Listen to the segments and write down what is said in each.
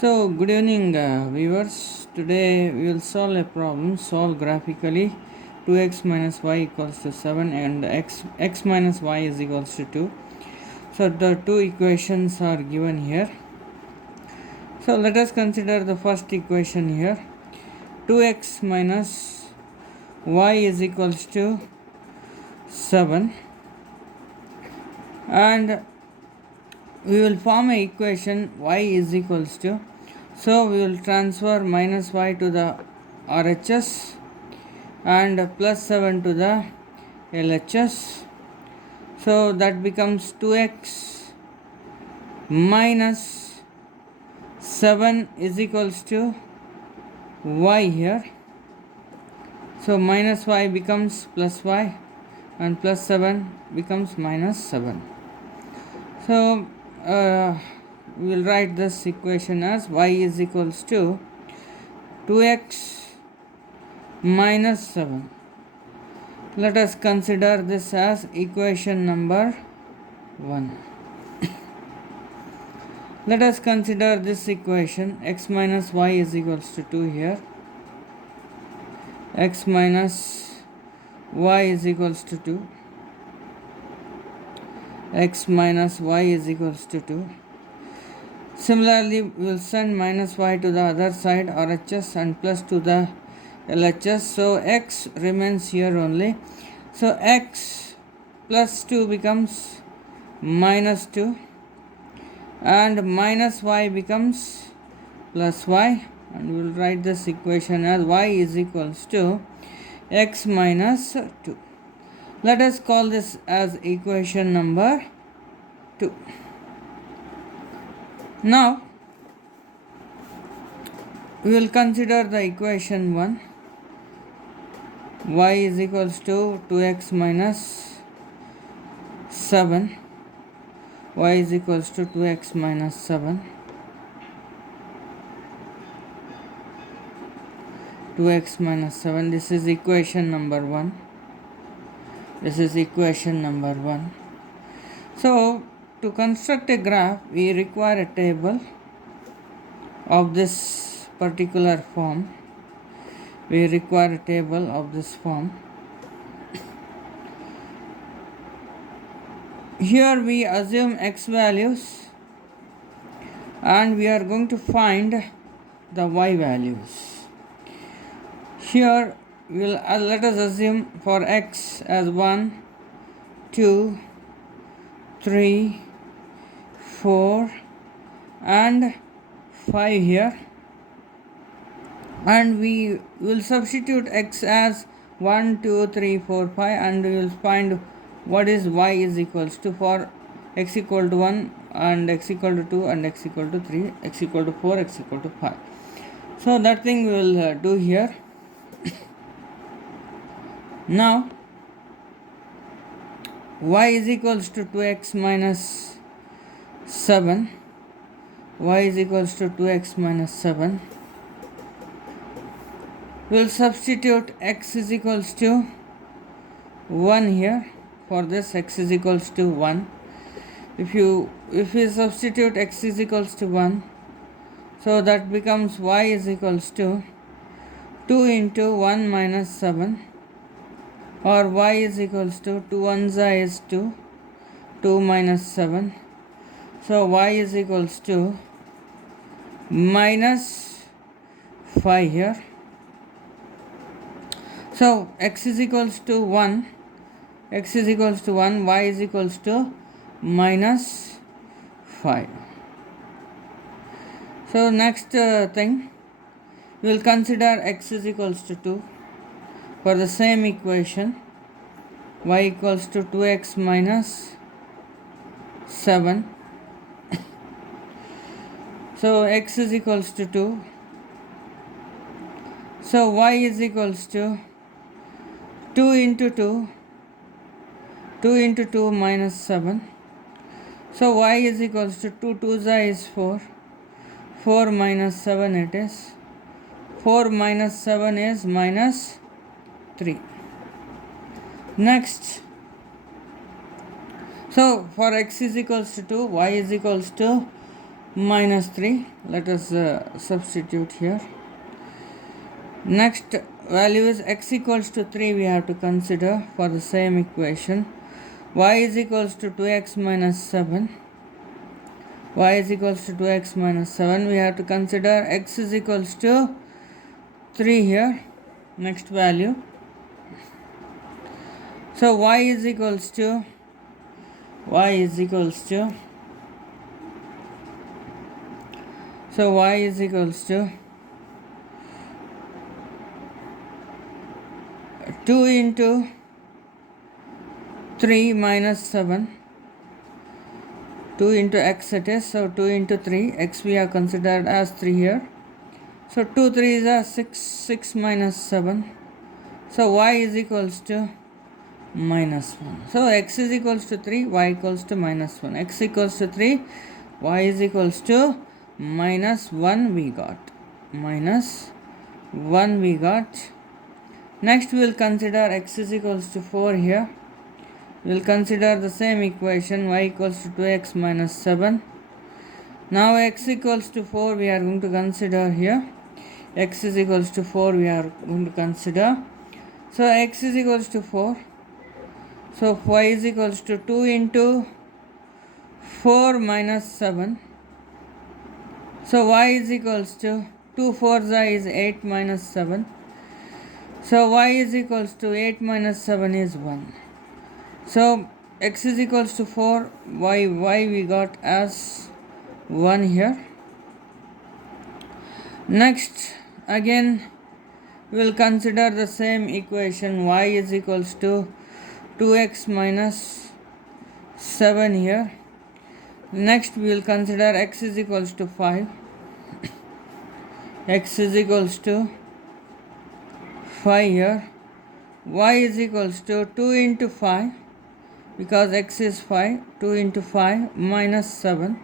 So, good evening, viewers. Today we will solve a problem. Solve graphically 2x minus y equals to 7 and x minus y is equals to 2. So, the two equations are given here. So, let us consider the first equation here. 2x minus y is equals to 7, and we will form a equation y is equals to, so we will transfer minus y to the RHS and plus 7 to the LHS. So that becomes 2x minus 7 is equals to y here. So minus y becomes plus y and plus 7 becomes minus 7. So we will write this equation as y is equals to 2x minus 7. Let us consider this as equation number 1. Let us consider this equation. X minus y is equals to 2 here. X minus y is equals to 2. X minus y is equals to 2. Similarly, we will send minus y to the other side, RHS, and plus to the LHS. So x remains here only. So x plus 2 becomes minus 2 and minus y becomes plus y, and we will write this equation as y is equals to x minus 2. Let us call this as equation number 2. Now we will consider the equation 1. Y is equals to 2x minus 7. Y is equals to 2x minus 7. 2x minus 7. This is equation number 1. This is equation number 1. So, to construct a graph, we require a table of this particular form. We require a table of this form. Here we assume x values and we are going to find the y values. Here we will let us assume for x as 1, 2, 3, 4 and 5 here, and we will substitute x as 1, 2, 3, 4, 5, and we will find what is y is equals to for x equal to 1 and x equal to 2 and x equal to 3, x equal to 4, x equal to 5. So that thing we will do here. Now y is equals to 2x minus 7. Y is equals to 2x minus 7. We will substitute x is equals to 1 here. For this, x is equals to 1. If we substitute x is equals to 1, so that becomes y is equals to 2 into 1 minus 7, or y is equals to 2 ones is 2, 2 minus 7. So y is equals to minus 5 here. So x is equals to 1, x is equals to 1, y is equals to minus 5. So next thing, we will consider x is equals to 2. For the same equation, y equals to 2x minus 7. So x is equals to 2. So y is equals to 2 into 2. 2 into 2 minus 7. So y is equals to 2 2 is 4. 4 minus 7 it is. 4 minus 7 is minus 3. Next, so for x is equals to 2, y is equals to minus 3. Let us substitute here. Next value is x equals to 3 we have to consider for the same equation. Y is equals to 2x minus 7. Y is equals to 2x minus 7. We have to consider x is equals to 3 here. Next value. So y is equals to 2 into 3 minus 7. 2 into x it is, so 2 into 3, x we have considered as 3 here. So 2 3 is a 6 minus 7. So y is equals to minus 1. So x is equals to 3, y equals to minus 1. X equals to 3, y is equals to minus 1 we got. Minus 1 we got. Next we will consider x is equals to 4 here. We will consider the same equation, y equals to 2x minus 7. Now x equals to 4 we are going to consider here. X is equals to 4 we are going to consider. So x is equals to 4. So y is equals to 2 into 4 minus 7. So y is equals to 2 4 is 8 minus 7. So y is equals to 8 minus 7 is 1. So x is equals to 4, y we got as 1 here. Next again we will consider the same equation, y is equals to 2x minus 7 here. Next we will consider x is equals to 5. X is equals to 5 here. Y is equals to 2 into 5 because x is 5. 2 into 5 minus 7.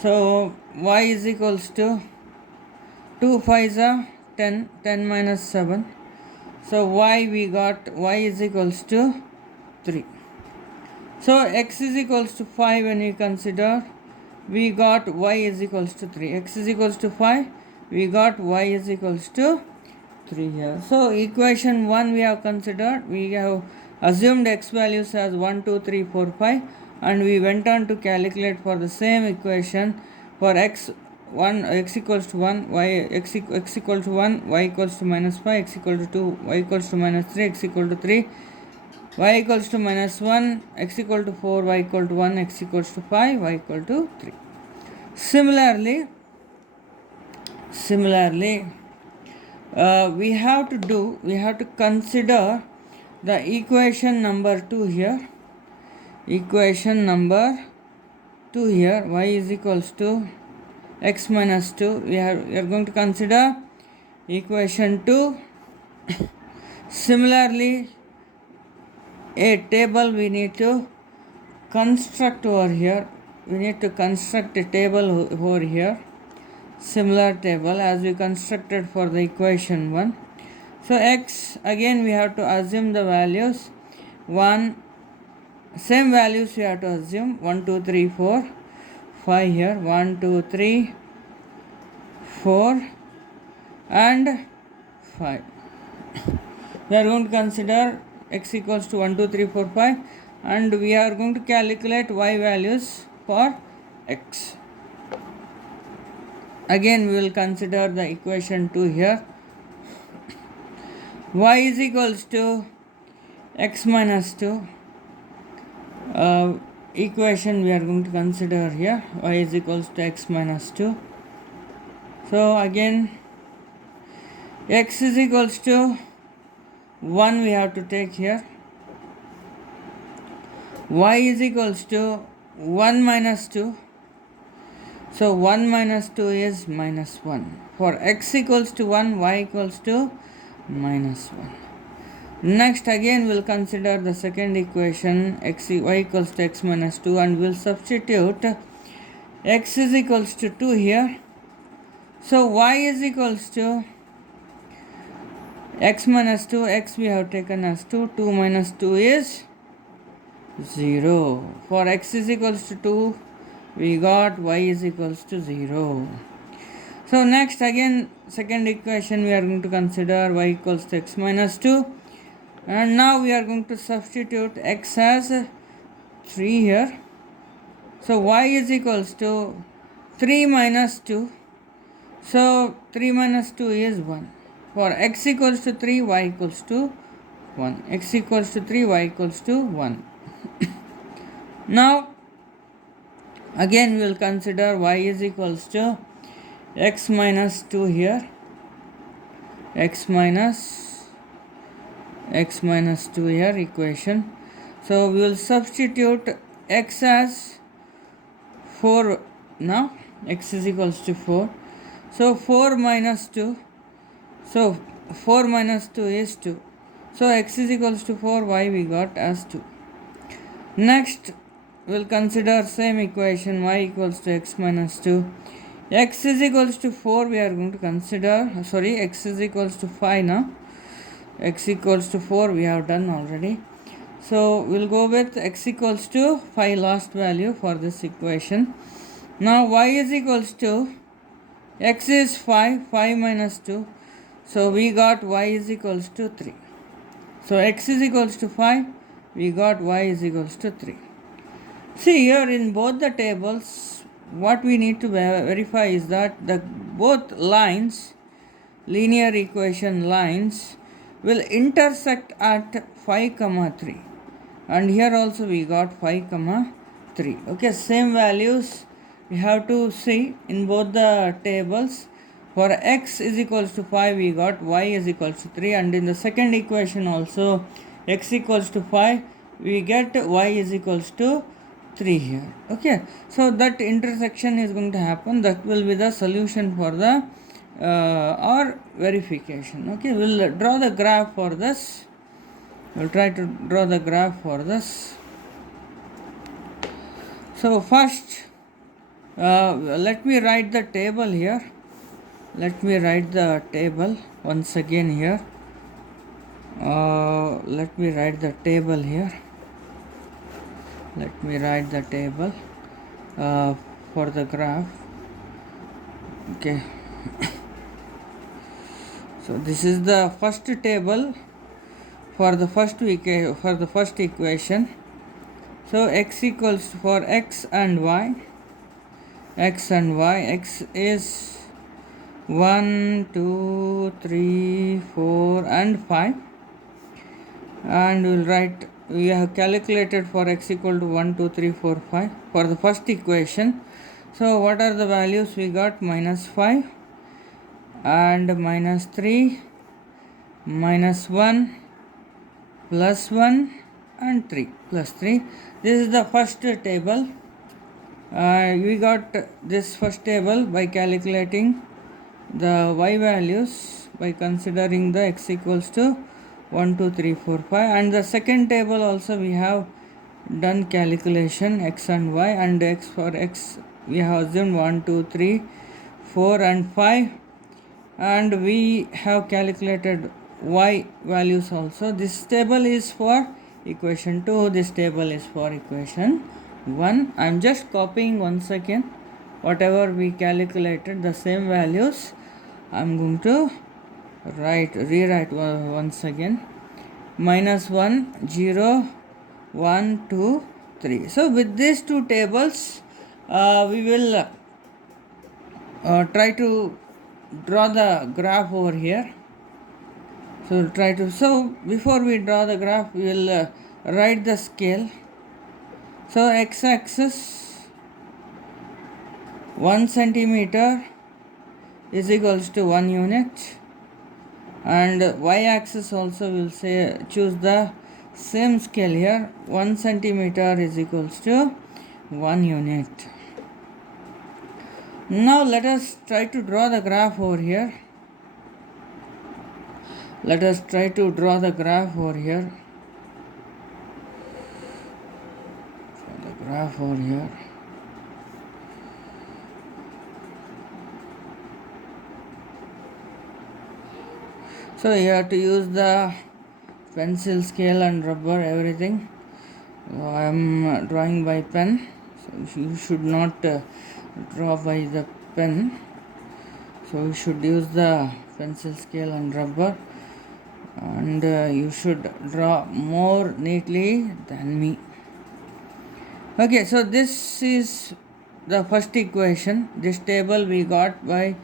So y is equals to 2 5 are 10. 10 minus 7. So y we got, y is equals to 3. So x is equals to 5 when we consider, we got y is equals to 3. X is equals to 5, we got y is equals to 3 here. So equation 1 we have considered, we have assumed x values as 1 2 3 4 5 and we went on to calculate for the same equation for x equals to 1, x equals to 1, y equals to minus 5, x equals to 2, y equals to minus 3, x equals to 3, y equals to minus 1, x equal to 4, y equal to 1, x equals to 5, y equal to 3. Similarly, we have to consider the equation number 2 here. Equation number 2 here, y is equals to x minus 2. We are going to consider equation 2. Similarly, a table we need to construct over here. We need to construct a table over here. Similar table as we constructed for the equation 1. So x, again we have to assume the values. Same values we have to assume. 1 2 3 4 5 here. 1 2 3 4 and 5. We are going to consider x equals to 1 2 3 4 5 and we are going to calculate y values for x. Again we will consider the equation 2 here. Y is equals to x minus 2. Equation we are going to consider here. Y is equals to x minus 2. So again x is equals to 1 we have to take here. Y is equals to 1 minus 2. So 1 minus 2 is minus 1. For x equals to 1, y equals to minus 1. Next again we will consider the second equation, y equals to x minus 2 and we will substitute x is equals to 2 here. So y is equals to x minus 2, x we have taken as 2, 2 minus 2 is 0. For x is equals to 2, we got y is equals to 0. So next again second equation we are going to consider y equals to x minus 2, and now we are going to substitute x as 3 here. So y is equals to 3 minus 2. So 3 minus 2 is 1. For x equals to 3, y equals to 1. X equals to 3, y equals to 1. Now again we will consider y is equals to x minus 2 here. x minus 2 here equation. So we will substitute x as 4 now. X is equals to 4. So 4 minus 2. So 4 minus 2 is 2. So x is equals to 4, y we got as 2. Next we'll consider same equation, y equals to x minus 2. X is equals to 4 we are going to consider, x is equals to 5 now. X equals to 4 we have done already. So we'll go with x equals to 5 last value for this equation. Now y is equals to, x is 5, 5 minus 2. So we got y is equals to 3. So x is equals to 5, we got y is equals to 3. See here in both the tables, what we need to verify is that the both lines, linear equation lines, will intersect at 5 comma 3, and here also we got 5 comma 3. Okay, same values we have to see in both the tables. For x is equals to 5 we got y is equals to 3, and in the second equation also x equals to 5 we get y is equals to 3 here. Okay, so that intersection is going to happen. That will be the solution for the or verification. Okay, we'll draw the graph for this. We'll try to draw the graph for this. So first let me write the table here. Let me write the table once again here. Let me write the table here. Let me write the table for the graph. Okay. So this is the first table for the first equation. So x equals for x and y. X is 1, 2, 3, 4 and 5, and we'll write, we have calculated for x equal to 1, 2, 3, 4, 5 for the first equation. So what are the values we got? Minus 5 and minus 3, minus 1, plus 1 and 3, plus 3. This is the first table. We got this first table by calculating the y values by considering the x equals to 1, 2, 3, 4, 5, and the second table also we have done calculation x and y, and x for x we have assumed 1, 2, 3, 4 and 5, and we have calculated y values also. This table is for equation 2, this table is for equation 1. I am just copying once again whatever we calculated, the same values I am going to rewrite once again. Minus 1, 0, 1, 2, 3. So with these two tables we will try to draw the graph over here. So before we draw the graph we will write the scale. So x-axis 1 centimeter is equals to 1 unit, and y-axis also will say choose the same scale here. 1 centimeter is equals to 1 unit. Now let us try to draw the graph over here. Let us try to draw the graph over here. Graph over here. So you have to use the pencil, scale and rubber, everything. So I am drawing by pen. So you should not draw by the pen. So you should use the pencil scale and rubber, and you should draw more neatly than me. Okay, so this is the first equation. This table we got by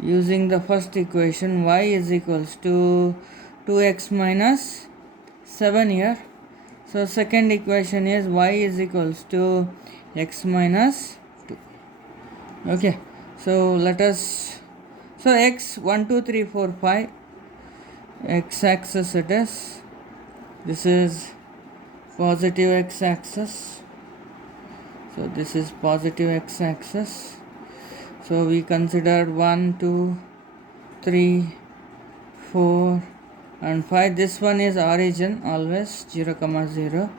using the first equation. Y is equals to 2x minus 7 here. So second equation is y is equals to x minus 2. Okay, so let us, so x 1 2 3 4 5, x axis it is, this is positive x axis, so this is positive x axis. So we considered 1 2 3 4 and 5. This one is origin, always 0 comma 0.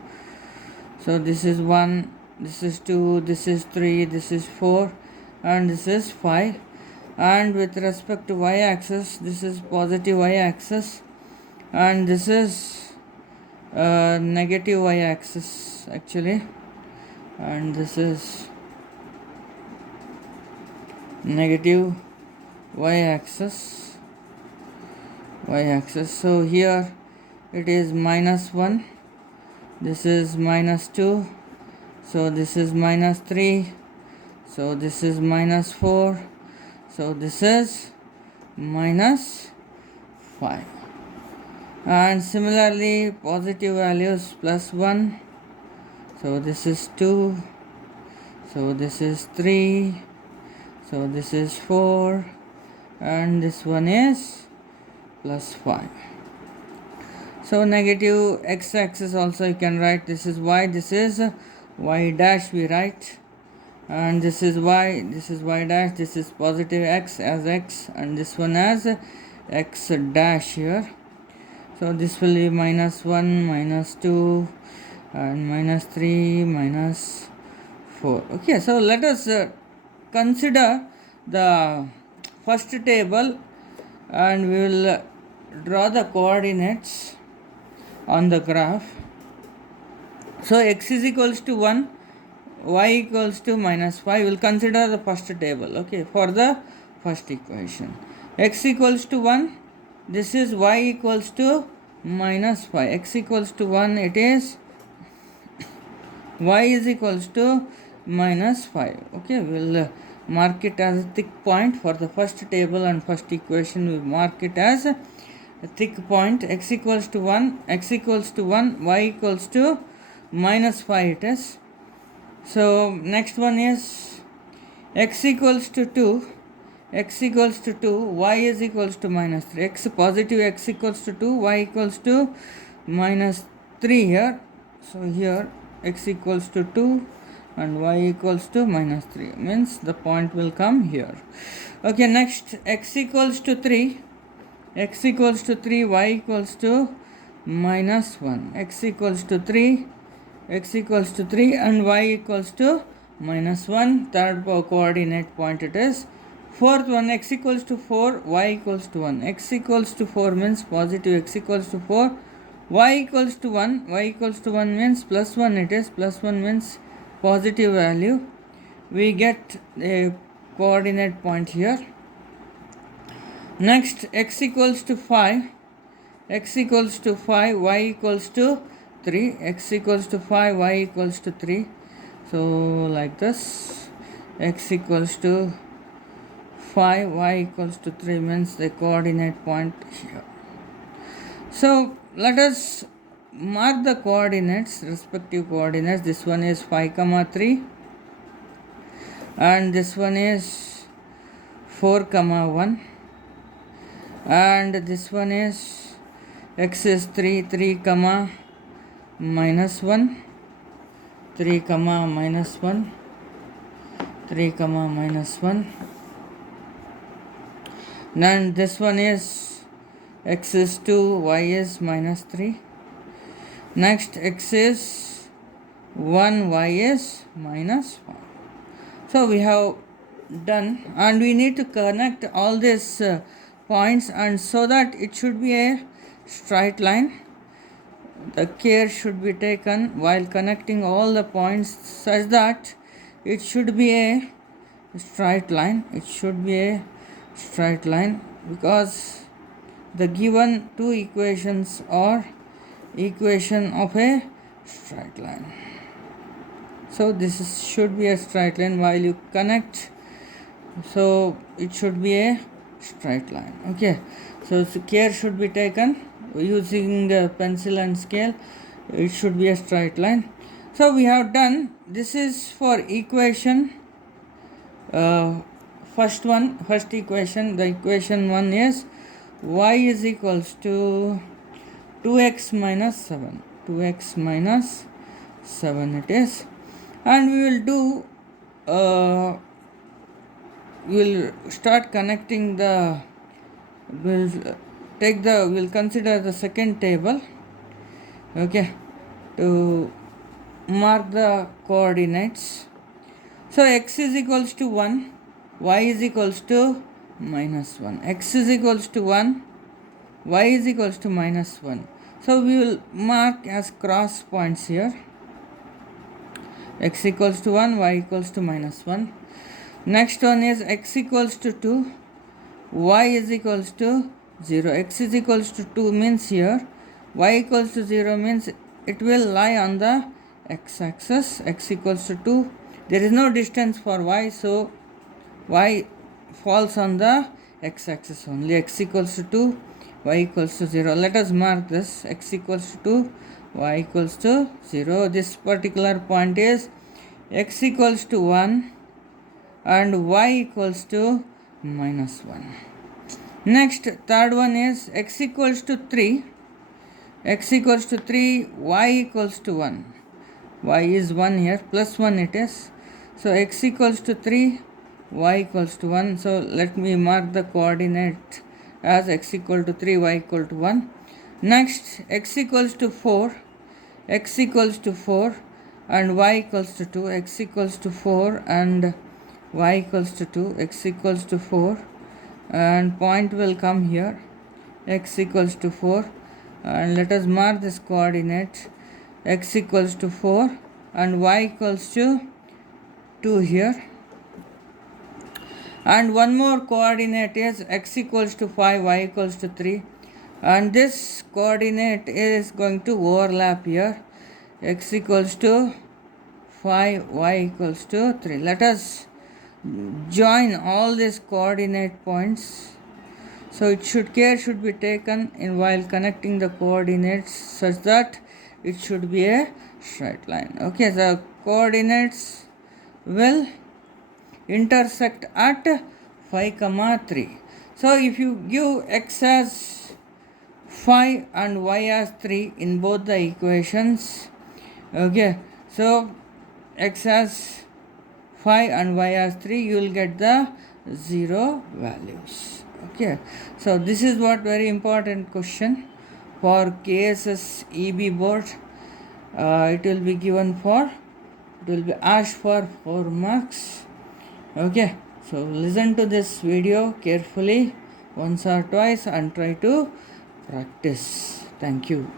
So this is 1, this is 2, this is 3, this is 4, and this is 5. And with respect to y axis, this is positive y axis, and this is negative y axis actually, and this is negative y axis. So here it is minus 1, this is minus 2, so this is minus 3, so this is minus 4, so this is minus 5. And similarly positive values, plus 1, so this is 2, so this is 3, so this is 4, and this one is plus 5. So negative x-axis also you can write, this is y, this is y dash we write, and this is y dash, this is positive x as x, and this one as x dash here. So this will be minus 1, minus 2, and minus 3, minus 4. Okay, so let us consider the first table, and we will draw the coordinates on the graph. So x is equals to 1, y equals to minus 5. We will consider the first table, okay, for the first equation. X equals to 1, this is y equals to minus 5. X equals to 1, it is y is equals to minus 5. Okay, we will mark it as a thick point for the first table and first equation. We mark it as a thick point. X equals to 1, y equals to minus 5 it is. So next one is x equals to 2, y is equals to minus 3. X positive, x equals to 2, y equals to minus 3 here. So here x equals to 2 and y equals to minus 3, means the point will come here. Okay, next x equals to 3, y equals to minus 1. X equals to 3, and y equals to minus 1. Third coordinate point it is. Fourth one, x equals to 4, y equals to 1. X equals to 4 means positive, x equals to 4, y equals to 1, means plus 1 it is, plus 1 means positive value. We get a coordinate point here. Next, x equals to 5, y equals to 3. X equals to 5, y equals to 3. So like this, x equals to 5, y equals to 3 means the coordinate point here. So let us mark the coordinates, respective coordinates. This one is 5 comma 3, and this one is 4 comma 1, and this one is x is 3 comma minus 1, 3 comma minus 1, 3 comma minus 1. And this one is x is 2, y is minus 3. Next, x is 1, y is minus 1. So we have done, and we need to connect all these points, and so that it should be a straight line. the care should be taken while connecting all the points such that it should be a straight line. It should be a straight line because the given two equations are equation of a straight line. So should be a straight line while you connect, so it should be a straight line. Okay, so care should be taken using the pencil and scale. It should be a straight line. So we have done, this is for equation first equation. The equation 1 is y is equals to 2x minus 7. 2x minus 7 it is. And we will do we will start connecting the, we'll consider the second table, okay, to mark the coordinates. So x is equals to 1, y is equals to minus 1. X is equals to 1, y is equals to minus 1. So we will mark as cross points here. X equals to 1, y equals to minus 1. Next one is x equals to 2, y is equals to 0. X is equals to 2 means here, y equals to 0 means it will lie on the x-axis. X equals to 2. There is no distance for y, so y falls on the x-axis only. X equals to 2, y equals to 0. Let us mark this. X equals to 2, y equals to 0. This particular point is x equals to 1 and y equals to minus 1. Next, third one is x equals to 3. X equals to 3, y equals to 1. Y is 1 here, plus 1 it is. So x equals to 3, y equals to 1. So let me mark the coordinate as x equal to 3, y equal to 1. Next, x equals to 4. X equals to 4 and y equals to 2. X equals to 4 and y equals to 2. X equals to 4 and point will come here. X equals to 4 and let us mark this coordinate. X equals to 4 and y equals to 2 here. And one more coordinate is x equals to 5, y equals to 3. And this coordinate is going to overlap here. X equals to 5, y equals to 3. Let us join all these coordinate points. So care should be taken in while connecting the coordinates such that it should be a straight line. Okay, the coordinates will intersect at 5, 3. So if you give x as 5 and y as 3 in both the equations, okay, so x as 5 and y as 3, you will get the 0 values. Okay, so this is what very important question for KSS EB board. It will be given for, it will be asked for 4 marks. Okay, so listen to this video carefully once or twice and try to practice. Thank you.